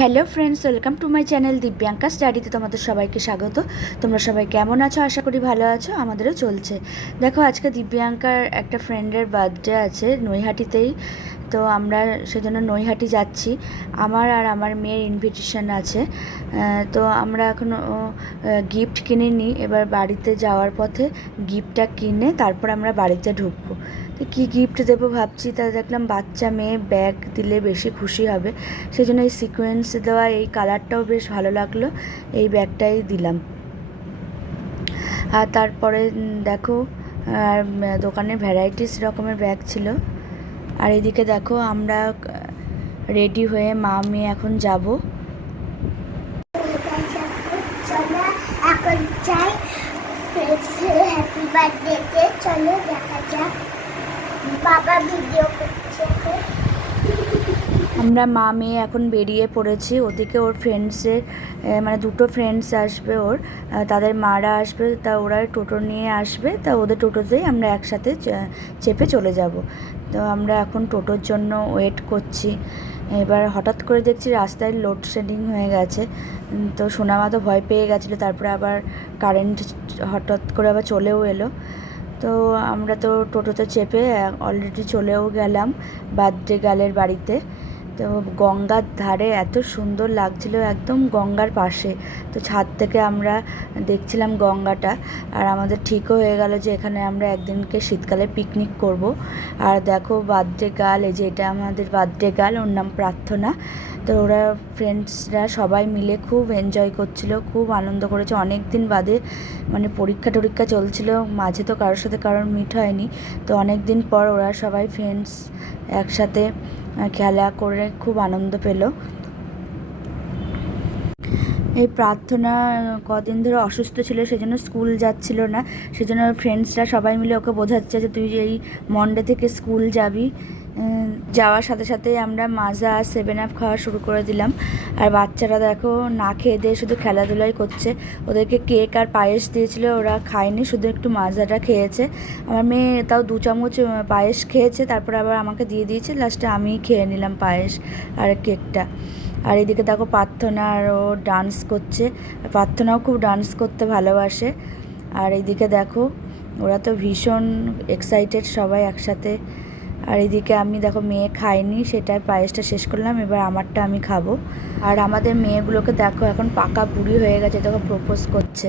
Hello friends, welcome to my channel Divyanka স্টাডিতে তোমাদের সবাইকে স্বাগত। তোমরা সবাই কেমন আছো? আশা করি ভালো আছো। আমাদেরও চলছে। দেখো, আজকে দিব্যাঙ্কার একটা ফ্রেন্ডের বার্থডে আছে নৈহাটিতেই, তো আমরা সেজন্য নৈহাটি যাচ্ছি। আমার আর আমার মেয়ের ইনভিটেশন আছে। তো আমরা এখনও গিফট কিনে নিই। এবার বাড়িতে যাওয়ার পথে গিফটটা কিনে তারপর আমরা বাড়িতে ঢুকবো। তো কী গিফট দেবো ভাবছি, তা দেখলাম বাচ্চা মেয়ে ব্যাগ দিলে বেশি খুশি হবে, সেই জন্য এই সিকোয়েন্স দেওয়া এই কালারটাও বেশ ভালো লাগলো, এই ব্যাগটাই দিলাম। আর তারপরে দেখো, আর দোকানে ভ্যারাইটিস রকমের ব্যাগ ছিল। আর এদিকে দেখো, আমরা রেডি হয়ে মা মেয়ে এখন যাব। এখন চাই হ্যাপি বার্থডে, চলো দেখা যাক। বাবা ভিডিও করছে। আমরা মা মেয়ে এখন বেরিয়ে পড়েছি। ওদিকে ওর ফ্রেন্ডসের মানে দুটো ফ্রেন্ডস আসবে ওর, তাদের মারা আসবে, তা ওরা টোটো নিয়ে আসবে, তা ওদের টোটোতেই আমরা একসাথে চেপে চলে যাব। তো আমরা এখন টোটোর জন্য ওয়েট করছি। এবার হঠাৎ করে দেখছি রাস্তায় লোডশেডিং হয়ে গেছে, তো সোনামা তো ভয় পেয়ে গেছিলো। তারপরে আবার কারেন্ট হঠাৎ করে আবার চলেও এলো। তো আমরা তো টোটোতে চেপে অলরেডি চলেও গেলাম বার্থডে গার্লের বাড়িতে। তো গঙ্গার ধারে এত সুন্দর লাগছিল, একদম গঙ্গার পাশে। তো ছাদ থেকে আমরা দেখছিলাম গঙ্গাটা, আর আমাদের ঠিকও হয়ে গেল যে এখানে আমরা একদিনকে শীতকালে পিকনিক করব। আর দেখো বার্থডে গার্ল, এই যে এটা আমাদের বার্থডে গার্ল, ওর নাম প্রার্থনা। তো ওরা ফ্রেন্ডসরা সবাই মিলে খুব এনজয় করছিল, খুব আনন্দ করেছে। অনেক দিন বাদে, মানে পরীক্ষা চলছিল মাঝে, তো কারোর সাথে কারোর মিট হয়নি। তো অনেক দিন পর ওরা সবাই ফ্রেন্ডস একসাথে খেলা করে খুব আনন্দ পেল। এই প্রার্থনা কদিন ধরে অসুস্থ ছিল, সেজন্য স্কুল যাচ্ছিল না। সেজন্য ফ্রেন্ডসরা সবাই মিলে ওকে বোঝাচ্ছে যে তুই এই মন্ডে থেকে স্কুল যাবি। যাওয়ার সাথে সাথে আমরা মাজা আর 7 আপ খাওয়া শুরু করে দিলাম। আর বাচ্চারা দেখো না খেয়ে দিয়ে শুধু খেলাধুলাই করছে। ওদেরকে কেক আর পায়েস দিয়েছিল, ওরা খায়নি, শুধু একটু মাজাটা খেয়েছে। আমার মেয়ে তাও 2 চামচ পায়েস খেয়েছে, তারপর আবার আমাকে দিয়ে দিয়েছে। লাস্টে আমি খেয়ে নিলাম পায়েস আর কেকটা। আর এদিকে দেখো প্রার্থনা আর ও ডান্স করছে। প্রার্থনাও খুব ডান্স করতে ভালোবাসে। আর এইদিকে দেখো, ওরা তো ভীষণ এক্সাইটেড সবাই একসাথে। আর এদিকে আমি দেখো মেয়ে খাইনি, সেটার পায়েসটা শেষ করলাম, এবার আমারটা আমি খাবো। আর আমাদের মেয়েগুলোকে দেখো এখন পাকা বুড়ি হয়ে গেছে, দেখো প্রপোজ করছে।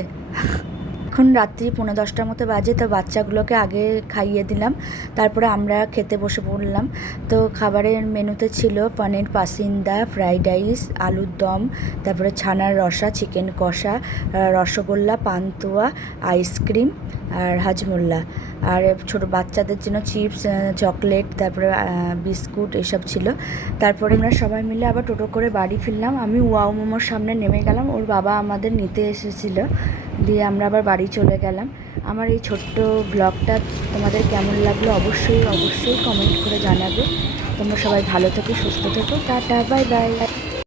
এখন রাত্রি 9:30টার মতো বাজে। তো বাচ্চাগুলোকে আগে খাইয়ে দিলাম, তারপরে আমরা খেতে বসে পড়লাম। তো খাবারের মেনুতে ছিল পনির পাসিন্দা, ফ্রাইড রাইস, আলুর দম, তারপরে ছানার রসা, চিকেন কষা, রসগোল্লা, পান্তুয়া, আইসক্রিম আর হাজমোল্লা। আর ছোটো বাচ্চাদের জন্য চিপস, চকলেট, তারপরে বিস্কুট, এসব ছিল। তারপরে আমরা সবাই মিলে আবার টোটো করে বাড়ি ফিরলাম। আমি ওয়াও মোমোর সামনে নেমে গেলাম, ওর বাবা আমাদের নিতে এসেছিলো, দিয়ে আমরা আবার বাড়ি চলে গেলাম। আমার এই ছোট্ট ব্লগটা তোমাদের কেমন লাগলো অবশ্যই কমেন্ট করে জানাবে। তোমরা সবাই ভালো থেকো, সুস্থ থেকো। Tata, bye bye.